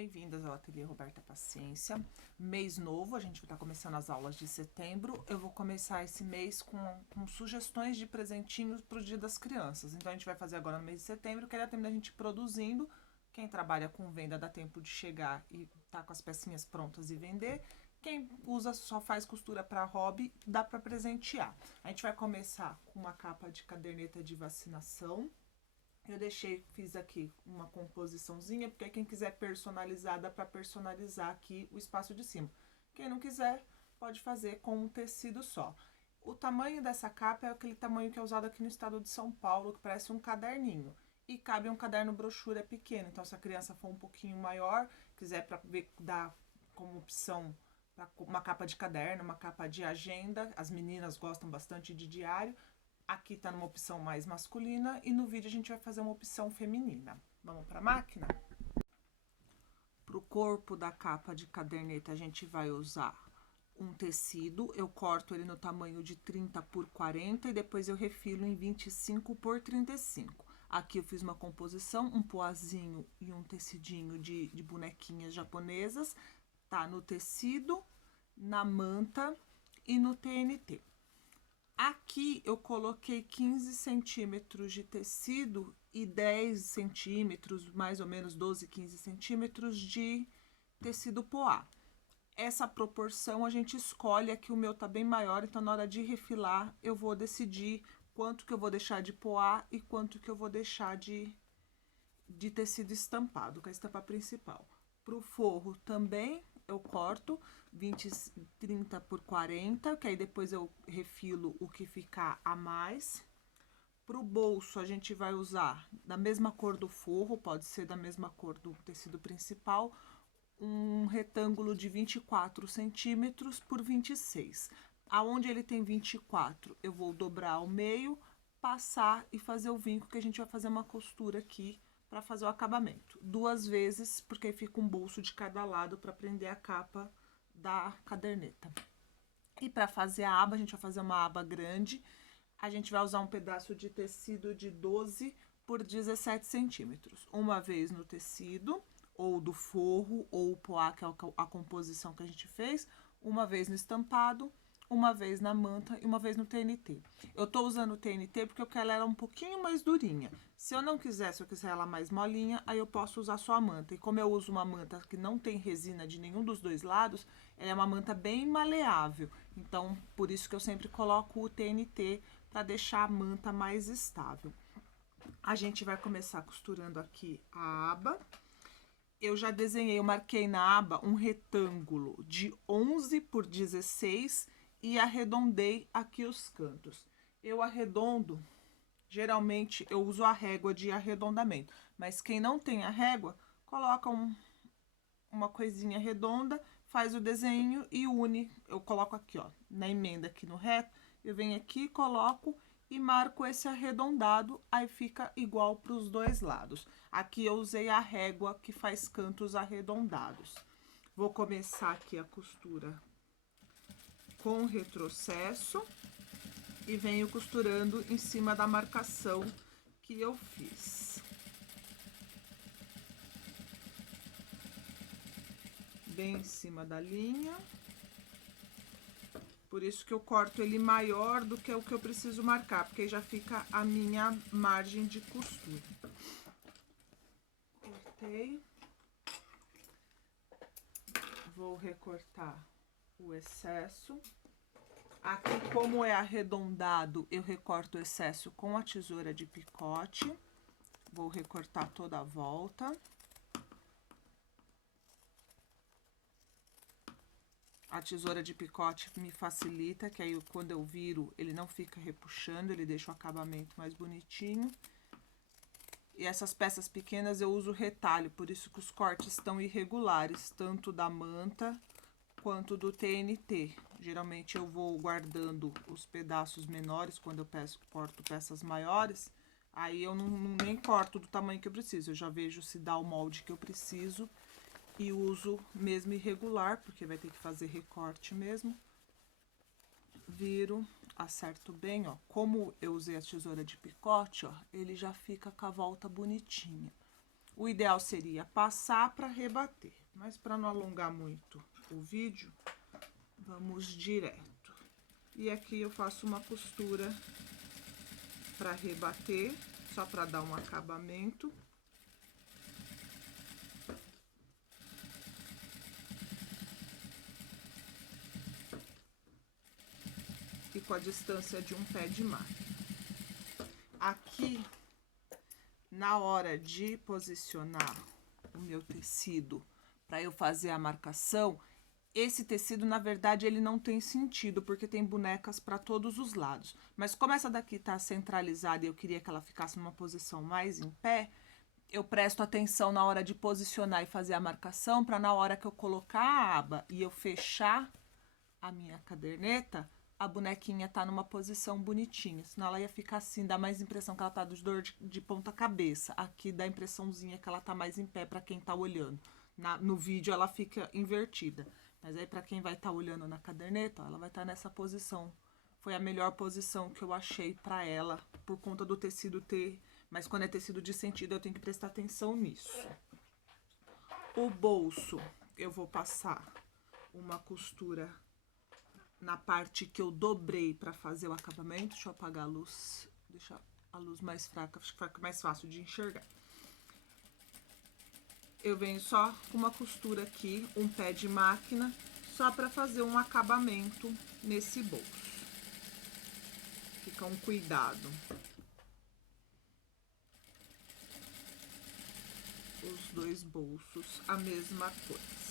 Bem-vindas ao Ateliê Roberta Paciência. Mês novo, a gente está começando as aulas de setembro. Eu vou começar esse mês com sugestões de presentinhos para o Dia das Crianças. Então, a gente vai fazer agora no mês de setembro, que dá tempo da gente produzindo. Quem trabalha com venda dá tempo de chegar e tá com as pecinhas prontas e vender. Quem usa, só faz costura para hobby, dá para presentear. A gente vai começar com uma capa de caderneta de vacinação. Eu fiz aqui uma composiçãozinha, porque quem quiser personalizar, dá para personalizar aqui o espaço de cima. Quem não quiser, pode fazer com um tecido só. O tamanho dessa capa é aquele tamanho que é usado aqui no estado de São Paulo, que parece um caderninho. E cabe um caderno brochura pequeno. Então, se a criança for um pouquinho maior, quiser dar como opção uma capa de caderno, uma capa de agenda, as meninas gostam bastante de diário. Aqui tá numa opção mais masculina e no vídeo a gente vai fazer uma opção feminina. Vamos para a máquina? Para o corpo da capa de caderneta a gente vai usar um tecido. Eu corto ele no tamanho de 30 por 40 e depois eu refilo em 25 por 35. Aqui eu fiz uma composição, um poazinho e um tecidinho de bonequinhas japonesas. Tá no tecido, na manta e no TNT. Aqui eu coloquei 15 centímetros de tecido e 10 centímetros, mais ou menos 12, 15 centímetros de tecido poá. Essa proporção a gente escolhe, aqui o meu tá bem maior, então na hora de refilar eu vou decidir quanto que eu vou deixar de poá e quanto que eu vou deixar de tecido estampado, com a estampa principal. Pro forro também eu corto 30 por 40, que aí depois eu refilo o que ficar a mais. Pro bolso a gente vai usar da mesma cor do forro, pode ser da mesma cor do tecido principal, um retângulo de 24 centímetros por 26. Aonde ele tem 24, eu vou dobrar ao meio, passar e fazer o vinco, que a gente vai fazer uma costura aqui para fazer o acabamento. 2 vezes, porque fica um bolso de cada lado para prender a capa da caderneta. E para fazer a aba, a gente vai fazer uma aba grande. A gente vai usar um pedaço de tecido de 12 por 17 centímetros. Uma vez no tecido, ou do forro, ou o poá, que é a composição que a gente fez. Uma vez no estampado, uma vez na manta e uma vez no TNT. Eu tô usando o TNT porque eu quero ela um pouquinho mais durinha. Se eu quiser ela mais molinha, aí eu posso usar só a manta. E como eu uso uma manta que não tem resina de nenhum dos dois lados, ela é uma manta bem maleável. Então, por isso que eu sempre coloco o TNT para deixar a manta mais estável. A gente vai começar costurando aqui a aba. Eu já desenhei, eu marquei na aba um retângulo de 11 por 16 e arredondei aqui os cantos. Eu arredondo, geralmente eu uso a régua de arredondamento, mas quem não tem a régua, coloca uma coisinha redonda, faz o desenho e une. Eu coloco aqui, ó, na emenda aqui no reto, eu venho aqui, coloco e marco esse arredondado, aí fica igual para os dois lados. Aqui eu usei a régua que faz cantos arredondados. Vou começar aqui a costura com retrocesso e venho costurando em cima da marcação que eu fiz. Bem em cima da linha. Por isso que eu corto ele maior do que o que eu preciso marcar, porque aí já fica a minha margem de costura. Cortei. Vou recortar o excesso. Aqui, como é arredondado, eu recorto o excesso com a tesoura de picote. Vou recortar toda a volta. A tesoura de picote me facilita, que aí quando eu viro, ele não fica repuxando, ele deixa o acabamento mais bonitinho. E essas peças pequenas eu uso retalho, por isso que os cortes estão irregulares, tanto da manta quanto do TNT. Geralmente eu vou guardando os pedaços menores quando eu corto peças maiores. Aí eu nem corto do tamanho que eu preciso, eu já vejo se dá o molde que eu preciso e uso mesmo irregular, porque vai ter que fazer recorte mesmo. Viro, acerto bem, ó. Como eu usei a tesoura de picote, ó, ele já fica com a volta bonitinha. O ideal seria passar para rebater, mas para não alongar muito o vídeo, vamos direto. E aqui eu faço uma costura para rebater, só para dar um acabamento. E com a distância de um pé de máquina. Aqui, na hora de posicionar o meu tecido para eu fazer a marcação, esse tecido, na verdade, ele não tem sentido, porque tem bonecas para todos os lados. Mas como essa daqui tá centralizada e eu queria que ela ficasse numa posição mais em pé, eu presto atenção na hora de posicionar e fazer a marcação, para na hora que eu colocar a aba e eu fechar a minha caderneta, a bonequinha tá numa posição bonitinha, senão ela ia ficar assim, dá mais impressão que ela tá de dor de ponta cabeça. Aqui dá a impressãozinha que ela tá mais em pé para quem tá olhando. No vídeo ela fica invertida, mas aí para quem vai estar olhando na caderneta, ó, ela vai estar nessa posição. Foi a melhor posição que eu achei para ela, por conta do tecido ter, mas quando é tecido de sentido eu tenho que prestar atenção nisso. O bolso, eu vou passar uma costura na parte que eu dobrei para fazer o acabamento. Deixa eu apagar a luz, deixar a luz mais fraca, acho que fica mais fácil de enxergar. Eu venho só com uma costura aqui, um pé de máquina, só para fazer um acabamento nesse bolso. Fica um cuidado. Os dois bolsos, a mesma coisa.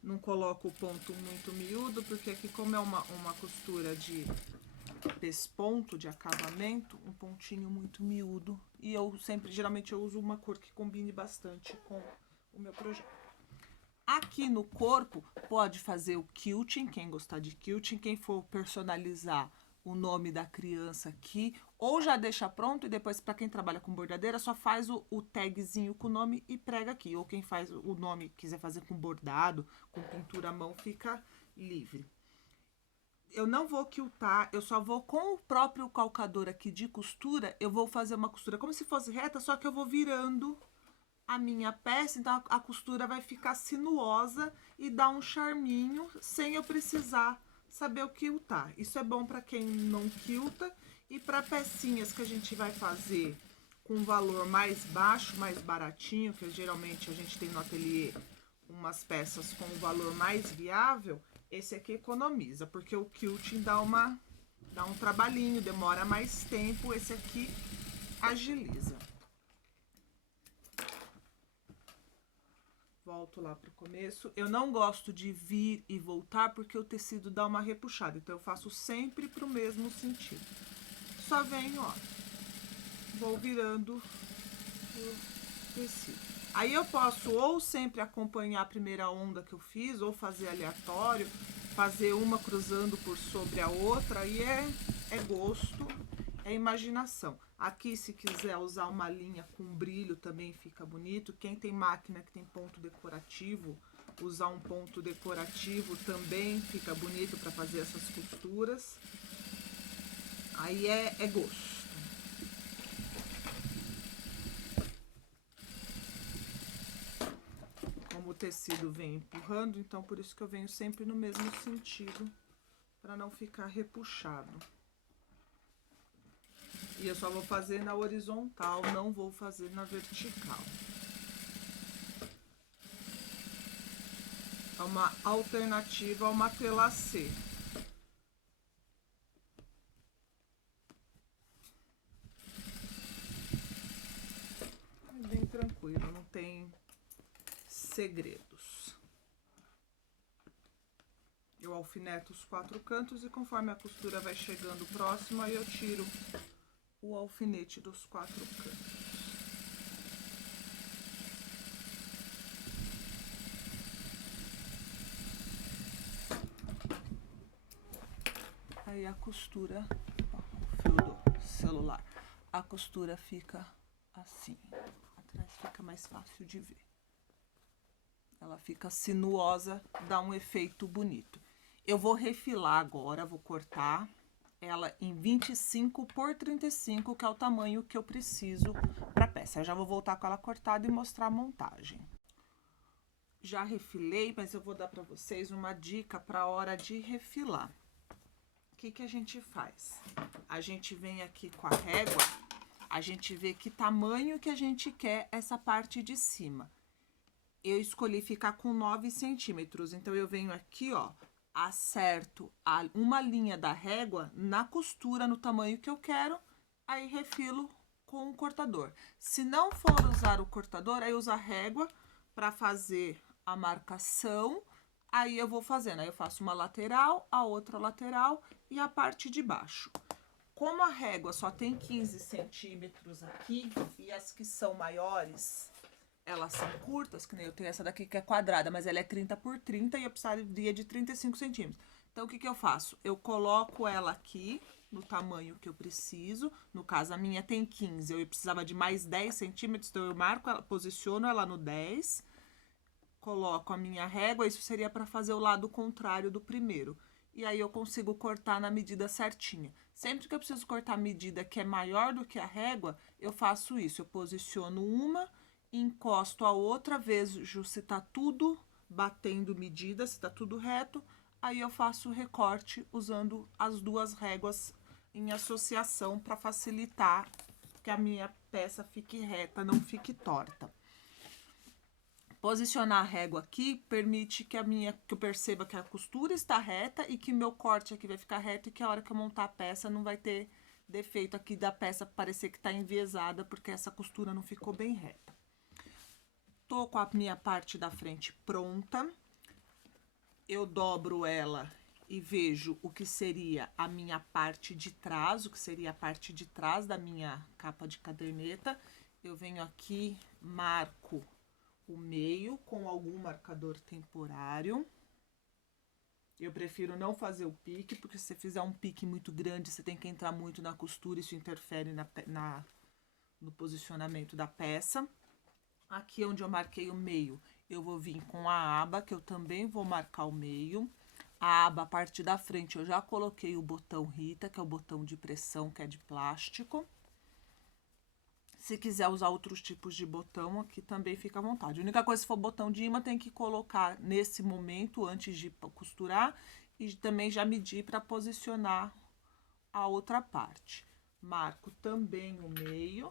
Não coloco o ponto muito miúdo, porque aqui como é uma costura de pesponto, de acabamento, um pontinho muito miúdo. E eu sempre, geralmente eu uso uma cor que combine bastante com o meu projeto. Aqui no corpo, pode fazer o quilting, quem gostar de quilting, quem for personalizar o nome da criança aqui, ou já deixa pronto e depois, para quem trabalha com bordadeira, só faz o tagzinho com o nome e prega aqui. Ou quem faz o nome, quiser fazer com bordado, com pintura à mão, fica livre. Eu não vou quiltar, eu só vou com o próprio calcador aqui de costura, eu vou fazer uma costura como se fosse reta, só que eu vou virando a minha peça, então a costura vai ficar sinuosa e dá um charminho sem eu precisar saber o quiltar. Isso é bom para quem não quilta e para pecinhas que a gente vai fazer com valor mais baixo, mais baratinho, que geralmente a gente tem no ateliê umas peças com um valor mais viável, esse aqui economiza, porque o quilting dá um trabalhinho, demora mais tempo, esse aqui agiliza. Volto lá pro começo. Eu não gosto de vir e voltar porque o tecido dá uma repuxada, então eu faço sempre pro mesmo sentido. Só venho, ó, vou virando o tecido. Aí eu posso ou sempre acompanhar a primeira onda que eu fiz, ou fazer aleatório, fazer uma cruzando por sobre a outra, aí é gosto, é imaginação. Aqui, se quiser usar uma linha com brilho, também fica bonito. Quem tem máquina que tem ponto decorativo, usar um ponto decorativo também fica bonito para fazer essas costuras. Aí é gosto. Como o tecido vem empurrando, então por isso que eu venho sempre no mesmo sentido, para não ficar repuxado. E eu só vou fazer na horizontal, não vou fazer na vertical. É uma alternativa ao matelacê. É bem tranquilo, não tem segredos. Eu alfineto os 4 cantos e conforme a costura vai chegando próximo, aí eu tiro o alfinete dos 4 cantos. Aí a costura, ó, o fio do celular, a costura fica assim, atrás fica mais fácil de ver. Ela fica sinuosa, dá um efeito bonito. Eu vou refilar agora, vou cortar ela em 25 por 35, que é o tamanho que eu preciso para peça. Eu já vou voltar com ela cortada e mostrar a montagem. Já refilei, mas eu vou dar para vocês uma dica para a hora de refilar. O que a gente faz? A gente vem aqui com a régua, a gente vê que tamanho que a gente quer essa parte de cima. Eu escolhi ficar com 9 centímetros, então eu venho aqui, ó, acerto uma linha da régua na costura, no tamanho que eu quero, aí refilo com o cortador. Se não for usar o cortador, aí usa a régua para fazer a marcação, aí eu vou fazendo, aí eu faço uma lateral, a outra lateral e a parte de baixo. Como a régua só tem 15 centímetros aqui, e as que são maiores, elas são curtas, que nem eu tenho essa daqui que é quadrada, mas ela é 30 por 30 e eu precisaria de 35 centímetros. Então, o que eu faço? Eu coloco ela aqui no tamanho que eu preciso. No caso, a minha tem 15, eu precisava de mais 10 centímetros, então eu marco ela, posiciono ela no 10, coloco a minha régua, isso seria para fazer o lado contrário do primeiro. E aí eu consigo cortar na medida certinha. Sempre que eu preciso cortar a medida que é maior do que a régua, eu faço isso. Eu posiciono uma, encosto a outra, vejo se tá tudo batendo medida, se tá tudo reto. Aí eu faço o recorte usando as duas réguas em associação para facilitar que a minha peça fique reta, não fique torta. Posicionar a régua aqui permite que eu perceba que a costura está reta e que meu corte aqui vai ficar reto e que a hora que eu montar a peça não vai ter defeito aqui da peça parecer que está enviesada porque essa costura não ficou bem reta. Tô com a minha parte da frente pronta. Eu dobro ela e vejo o que seria a minha parte de trás, o que seria a parte de trás da minha capa de caderneta. Eu venho aqui, marco o meio com algum marcador temporário. Eu prefiro não fazer o pique, porque se você fizer um pique muito grande, você tem que entrar muito na costura, isso interfere no posicionamento da peça. Aqui onde eu marquei o meio, eu vou vir com a aba, que eu também vou marcar o meio. A aba, a parte da frente, eu já coloquei o botão Rita, que é o botão de pressão, que é de plástico. Se quiser usar outros tipos de botão, aqui também fica à vontade. A única coisa, se for botão de imã, tem que colocar nesse momento, antes de costurar, e também já medir para posicionar a outra parte. Marco também o meio.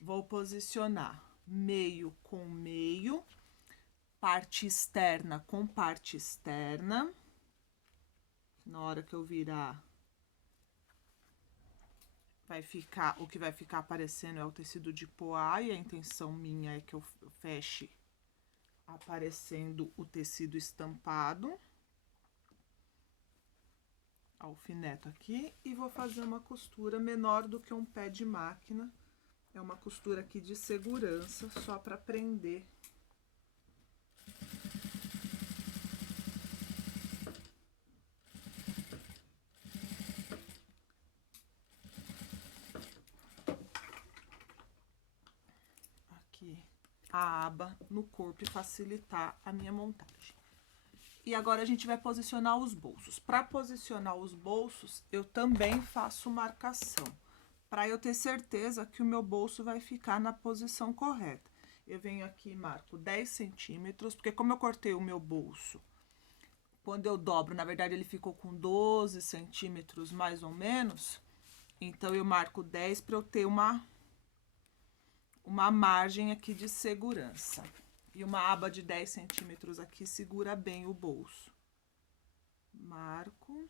Vou posicionar meio com meio, parte externa com parte externa. Na hora que eu virar, o que vai ficar aparecendo é o tecido de poá, e a intenção minha é que eu feche aparecendo o tecido estampado. Alfineto aqui e vou fazer uma costura menor do que um pé de máquina. É uma costura aqui de segurança, só para prender. Aqui a aba no corpo e facilitar a minha montagem. E agora a gente vai posicionar os bolsos. Para posicionar os bolsos, eu também faço marcação, para eu ter certeza que o meu bolso vai ficar na posição correta. Eu venho aqui e marco 10 centímetros, porque como eu cortei o meu bolso, quando eu dobro, na verdade ele ficou com 12 centímetros mais ou menos, então eu marco 10 para eu ter uma margem aqui de segurança. E uma aba de 10 centímetros aqui segura bem o bolso. Marco.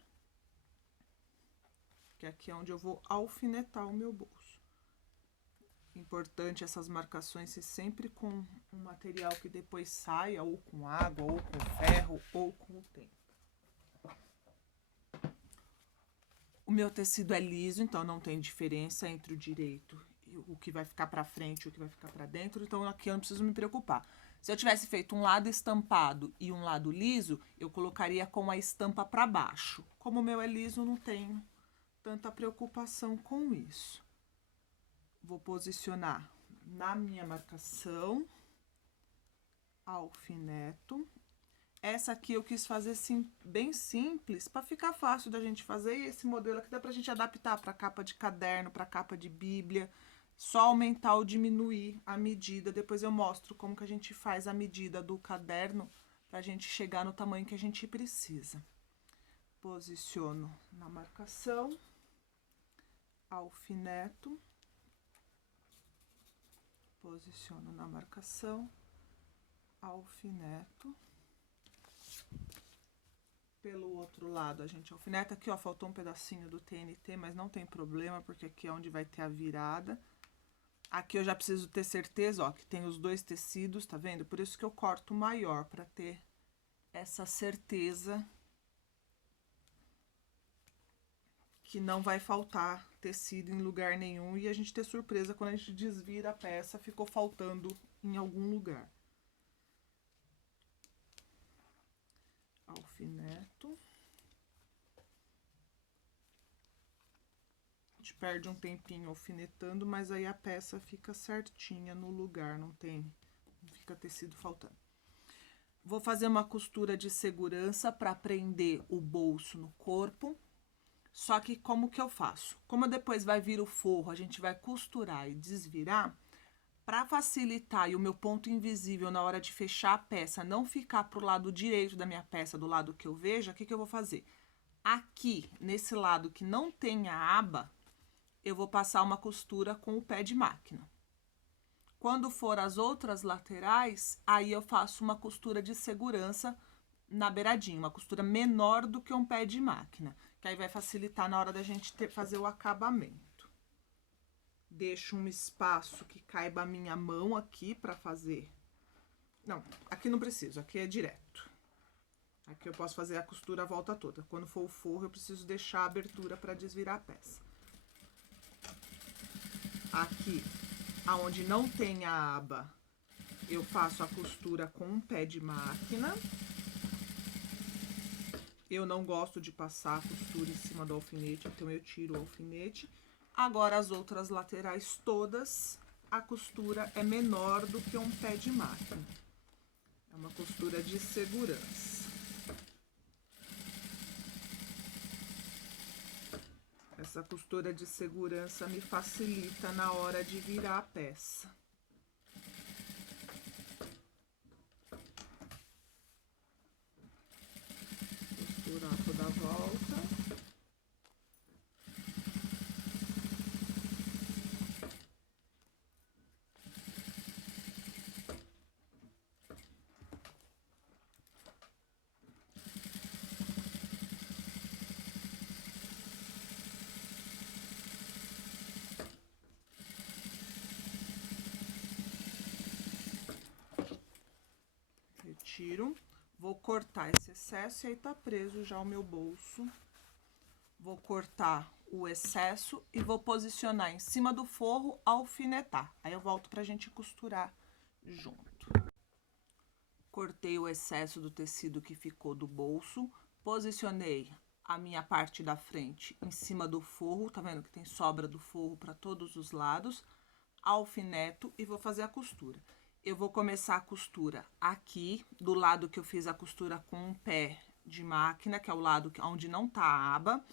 Que aqui é onde eu vou alfinetar o meu bolso. Importante essas marcações ser sempre com um material que depois saia, ou com água, ou com ferro, ou com o tempo. O meu tecido é liso, então não tem diferença entre o direito e o que vai ficar pra frente e o que vai ficar pra dentro, então aqui eu não preciso me preocupar. Se eu tivesse feito um lado estampado e um lado liso, eu colocaria com a estampa pra baixo. Como o meu é liso, não tenho tanta preocupação com isso. Vou posicionar na minha marcação, alfineto. Essa aqui eu quis fazer bem simples, para ficar fácil da gente fazer. E esse modelo aqui dá pra gente adaptar para capa de caderno, para capa de bíblia. Só aumentar ou diminuir a medida. Depois eu mostro como que a gente faz a medida do caderno pra gente chegar no tamanho que a gente precisa. Posiciono na marcação, alfineto, posiciono na marcação, alfineto. Pelo outro lado, a gente alfineta. Aqui, ó, faltou um pedacinho do TNT, mas não tem problema, porque aqui é onde vai ter a virada. Aqui eu já preciso ter certeza, ó, que tem os dois tecidos, tá vendo? Por isso que eu corto maior, pra ter essa certeza que não vai faltar tecido em lugar nenhum e a gente ter surpresa quando a gente desvira a peça, ficou faltando em algum lugar. Alfineto. A gente perde um tempinho alfinetando, mas aí a peça fica certinha no lugar, não fica tecido faltando. Vou fazer uma costura de segurança para prender o bolso no corpo. Só que como que eu faço? Como depois vai vir o forro, a gente vai costurar e desvirar, para facilitar e o meu ponto invisível na hora de fechar a peça não ficar pro lado direito da minha peça, do lado que eu vejo, o que que eu vou fazer? Aqui, nesse lado que não tem a aba, eu vou passar uma costura com o pé de máquina. Quando for as outras laterais, aí eu faço uma costura de segurança na beiradinha, uma costura menor do que um pé de máquina, que aí vai facilitar na hora da gente fazer o acabamento. Deixo um espaço que caiba a minha mão aqui para fazer. Não, aqui não preciso, aqui é direto. Aqui eu posso fazer a costura a volta toda. Quando for o forro, eu preciso deixar a abertura para desvirar a peça. Aqui, aonde não tem a aba, eu faço a costura com um pé de máquina. Eu não gosto de passar a costura em cima do alfinete, então eu tiro o alfinete. Agora, as outras laterais todas, a costura é menor do que um pé de máquina. É uma costura de segurança. Essa costura de segurança me facilita na hora de virar a peça. Costurar toda a volta. Retiro. Vou cortar esse excesso e aí tá preso já o meu bolso. Vou cortar o excesso e vou posicionar em cima do forro, alfinetar. Aí eu volto pra gente costurar junto. Cortei o excesso do tecido que ficou do bolso, posicionei a minha parte da frente em cima do forro, tá vendo que tem sobra do forro para todos os lados, alfineto e vou fazer a costura. Eu vou começar a costura aqui, do lado que eu fiz a costura com um pé de máquina, que é o lado onde não tá a aba.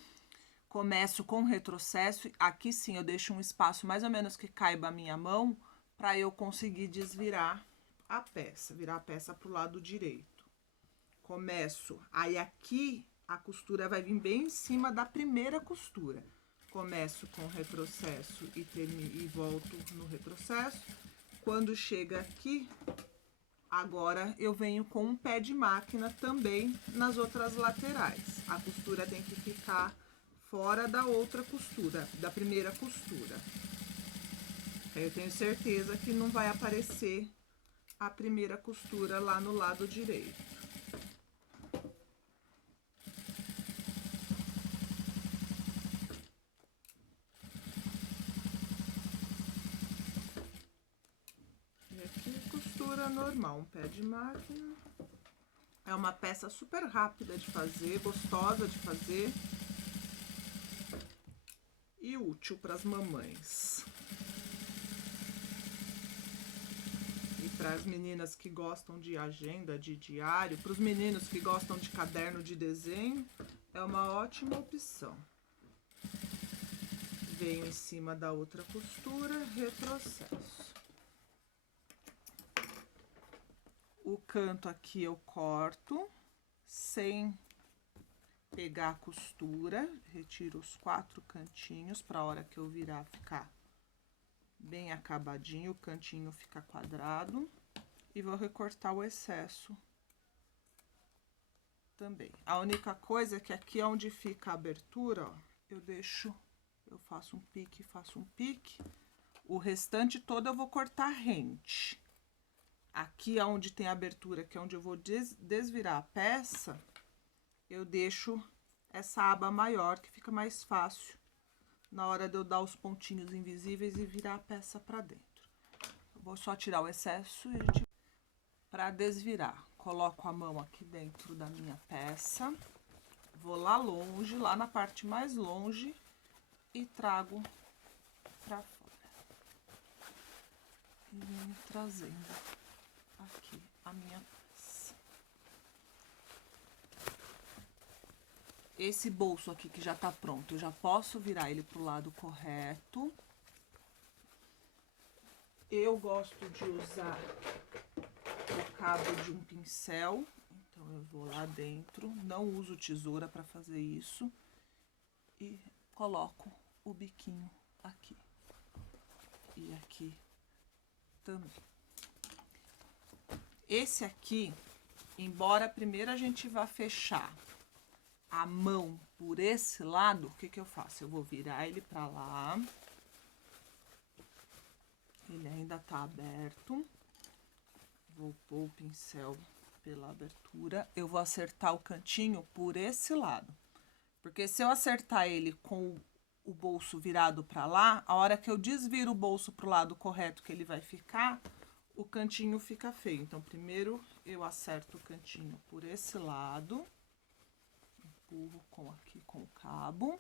Começo com retrocesso, aqui sim eu deixo um espaço mais ou menos que caiba a minha mão, para eu conseguir desvirar a peça, virar a peça pro lado direito. Começo, aí aqui a costura vai vir bem em cima da primeira costura. Começo com retrocesso e volto no retrocesso. Quando chega aqui, agora eu venho com um pé de máquina também nas outras laterais. A costura tem que ficar fora da outra costura, da primeira costura. Aí eu tenho certeza que não vai aparecer a primeira costura lá no lado direito. E aqui costura normal, um pé de máquina. É uma peça super rápida de fazer, gostosa de fazer e útil para as mamães. E para as meninas que gostam de agenda, de diário, para os meninos que gostam de caderno de desenho, é uma ótima opção. Venho em cima da outra costura, retrocesso. O canto aqui eu corto sem pegar a costura, retiro os 4 cantinhos para a hora que eu virar ficar bem acabadinho, o cantinho fica quadrado, e vou recortar o excesso também. A única coisa é que aqui onde fica a abertura, ó, eu faço um pique, faço um pique, o restante todo eu vou cortar rente. Aqui onde tem a abertura, que é onde eu vou desvirar a peça, eu deixo essa aba maior, que fica mais fácil na hora de eu dar os pontinhos invisíveis e virar a peça para dentro. Eu vou só tirar o excesso e para desvirar. Coloco a mão aqui dentro da minha peça, vou lá longe, lá na parte mais longe e trago para fora. E venho trazendo aqui a minha peça. Esse bolso aqui que já tá pronto, eu já posso virar ele pro lado correto. Eu gosto de usar o cabo de um pincel, então eu vou lá dentro, não uso tesoura para fazer isso, e coloco o biquinho aqui. E aqui também. Esse aqui, embora primeiro a gente vá fechar a mão por esse lado, o que que eu faço? Eu vou virar ele pra lá. Ele ainda tá aberto. Vou pôr o pincel pela abertura. Eu vou acertar o cantinho por esse lado. Porque se eu acertar ele com o bolso virado pra lá, a hora que eu desviro o bolso pro lado correto que ele vai ficar, o cantinho fica feio. Então, primeiro eu acerto o cantinho por esse lado. Empurro aqui com o cabo.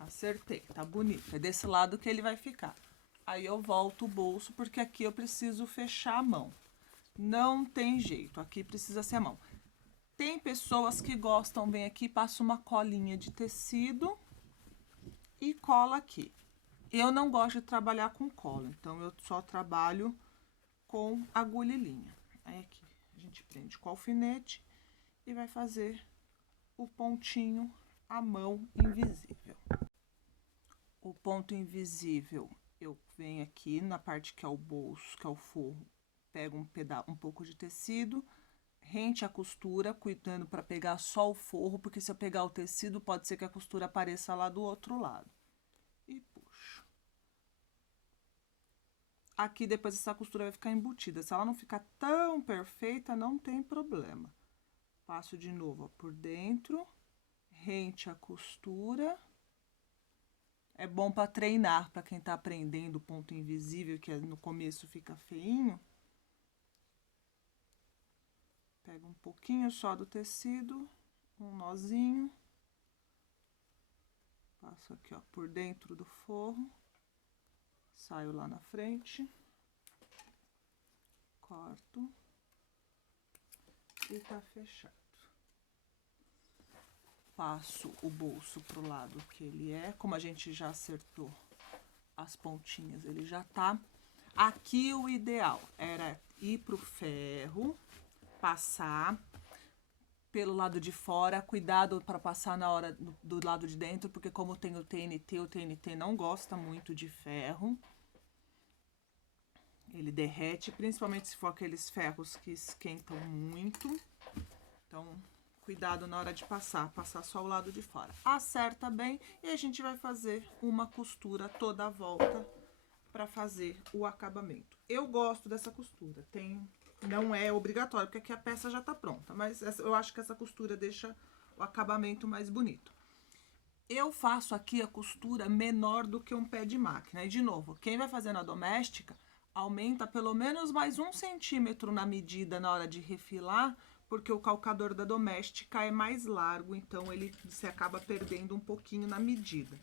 Acertei, tá bonito. É desse lado que ele vai ficar. Aí eu volto o bolso, porque aqui eu preciso fechar a mão. Não tem jeito, aqui precisa ser a mão. Tem pessoas que gostam, vem aqui, passa uma colinha de tecido e cola aqui. Eu não gosto de trabalhar com cola, então eu só trabalho com agulha e linha. Aí aqui a gente prende com alfinete e vai fazer o pontinho à mão invisível. O ponto invisível, eu venho aqui na parte que é o bolso, que é o forro, pego um pouco de tecido, rente a costura, cuidando para pegar só o forro, porque se eu pegar o tecido, pode ser que a costura apareça lá do outro lado. E puxo. Aqui depois essa costura vai ficar embutida. Se ela não ficar tão perfeita, não tem problema. Passo de novo, ó, por dentro, rente a costura. É bom para treinar, para quem tá aprendendo o ponto invisível, que no começo fica feinho. Pego um pouquinho só do tecido, um nozinho. Passo aqui, ó, por dentro do forro. Saio lá na frente. Corto. E tá fechado. Passo o bolso pro lado que ele é. Como a gente já acertou as pontinhas, ele já tá. Aqui o ideal era ir pro ferro, passar pelo lado de fora, cuidado para passar na hora do lado de dentro, porque como tem o TNT não gosta muito de ferro. Ele derrete, principalmente se for aqueles ferros que esquentam muito. Então, cuidado na hora de passar só o lado de fora. Acerta bem e a gente vai fazer uma costura toda a volta para fazer o acabamento. Eu gosto dessa costura, não é obrigatório, porque aqui a peça já tá pronta, mas eu acho que essa costura deixa o acabamento mais bonito. Eu faço aqui a costura menor do que um pé de máquina. E, de novo, quem vai fazer na doméstica, aumenta pelo menos mais 1 centímetro na medida na hora de refilar, porque o calcador da doméstica é mais largo, então você acaba perdendo um pouquinho na medida.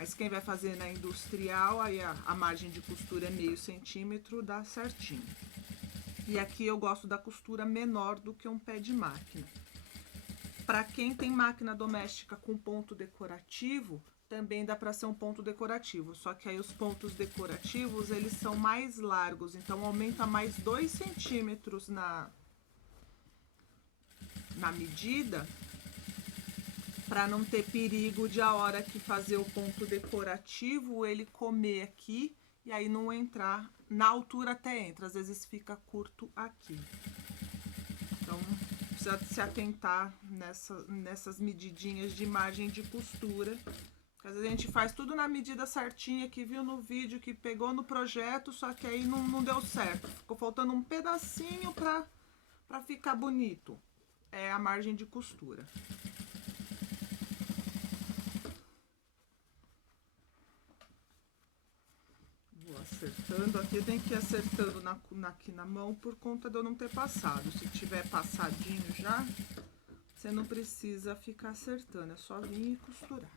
Mas quem vai fazer na industrial, aí a margem de costura é meio centímetro, dá certinho. E aqui eu gosto da costura menor do que um pé de máquina. Para quem tem máquina doméstica com ponto decorativo, também dá para ser um ponto decorativo. Só que aí os pontos decorativos, eles são mais largos, então aumenta mais 2 centímetros na medida, para não ter perigo de a hora que fazer o ponto decorativo, ele comer aqui e aí não entrar. Na altura até entra, às vezes fica curto aqui. Então, precisa se atentar nessas medidinhas de margem de costura. Às vezes a gente faz tudo na medida certinha, que viu no vídeo, que pegou no projeto, só que aí não deu certo. Ficou faltando um pedacinho pra ficar bonito. É a margem de costura. Vou acertando aqui, tem que ir acertando aqui na mão por conta de eu não ter passado. Se tiver passadinho já, você não precisa ficar acertando, é só vir e costurar.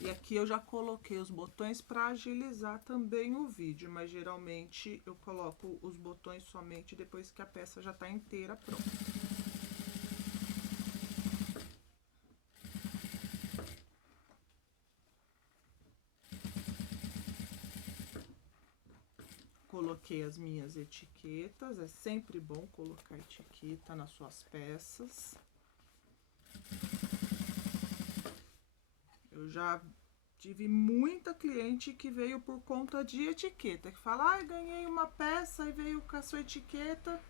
E aqui eu já coloquei os botões para agilizar também o vídeo, mas geralmente eu coloco os botões somente depois que a peça já está inteira pronta. Coloquei as minhas etiquetas, é sempre bom colocar etiqueta nas suas peças. Eu já tive muita cliente que veio por conta de etiqueta, que fala, ganhei uma peça e veio com a sua etiqueta,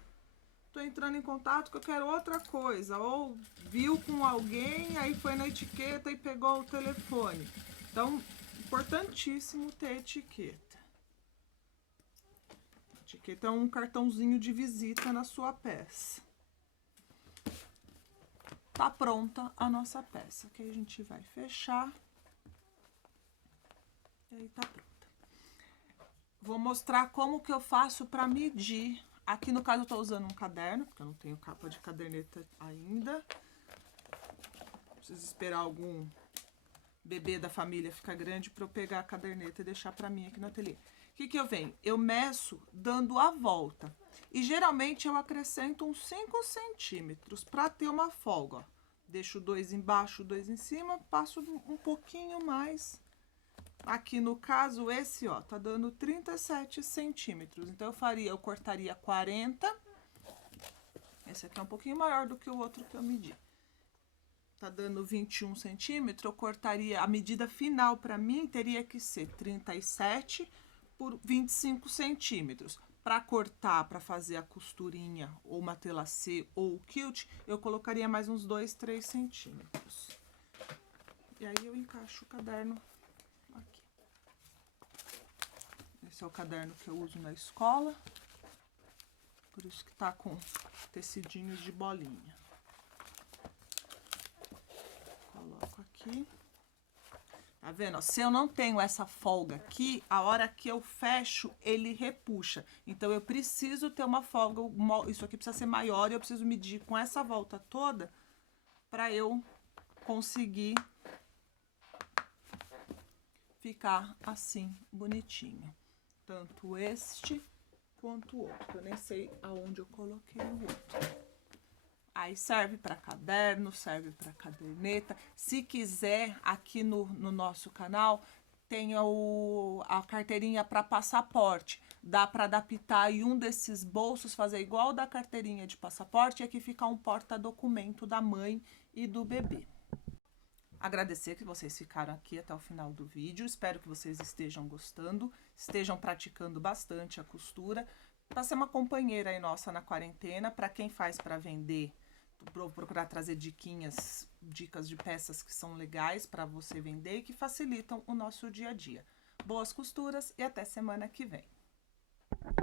tô entrando em contato que eu quero outra coisa, ou viu com alguém, aí foi na etiqueta e pegou o telefone. Então, importantíssimo ter etiqueta. Etiqueta é um cartãozinho de visita na sua peça. Tá pronta a nossa peça, que aí a gente vai fechar. E aí tá pronta. Vou mostrar como que eu faço para medir. Aqui no caso eu tô usando um caderno, porque eu não tenho capa de caderneta ainda. Preciso esperar algum bebê da família ficar grande para eu pegar a caderneta e deixar para mim aqui no ateliê. O que eu venho? Eu meço dando a volta. E geralmente eu acrescento uns 5 centímetros para ter uma folga, ó. Deixo 2 embaixo, 2 em cima, passo um pouquinho mais. Aqui no caso, esse, ó, tá dando 37 centímetros. Então, eu cortaria 40. Esse aqui é um pouquinho maior do que o outro que eu medi. Tá dando 21 centímetros, eu cortaria, a medida final para mim teria que ser 37 por 25 centímetros. Para cortar, para fazer a costurinha, ou uma telacê, ou o quilt, eu colocaria mais uns 2, 3 centímetros. E aí eu encaixo o caderno aqui. Esse é o caderno que eu uso na escola, por isso que tá com tecidinhos de bolinha. Coloco aqui. Tá vendo? Se eu não tenho essa folga aqui, a hora que eu fecho, ele repuxa. Então, eu preciso ter uma folga, isso aqui precisa ser maior e eu preciso medir com essa volta toda para eu conseguir ficar assim, bonitinho. Tanto este quanto o outro. Eu nem sei aonde eu coloquei o outro. Aí serve para caderno, serve para caderneta. Se quiser, aqui no nosso canal, tem a carteirinha para passaporte. Dá para adaptar em um desses bolsos, fazer igual da carteirinha de passaporte, e aqui fica um porta-documento da mãe e do bebê. Agradecer que vocês ficaram aqui até o final do vídeo. Espero que vocês estejam gostando, estejam praticando bastante a costura. Para ser uma companheira aí nossa na quarentena, para quem faz para vender, vou procurar trazer dicas de peças que são legais para você vender e que facilitam o nosso dia a dia. Boas costuras e até semana que vem.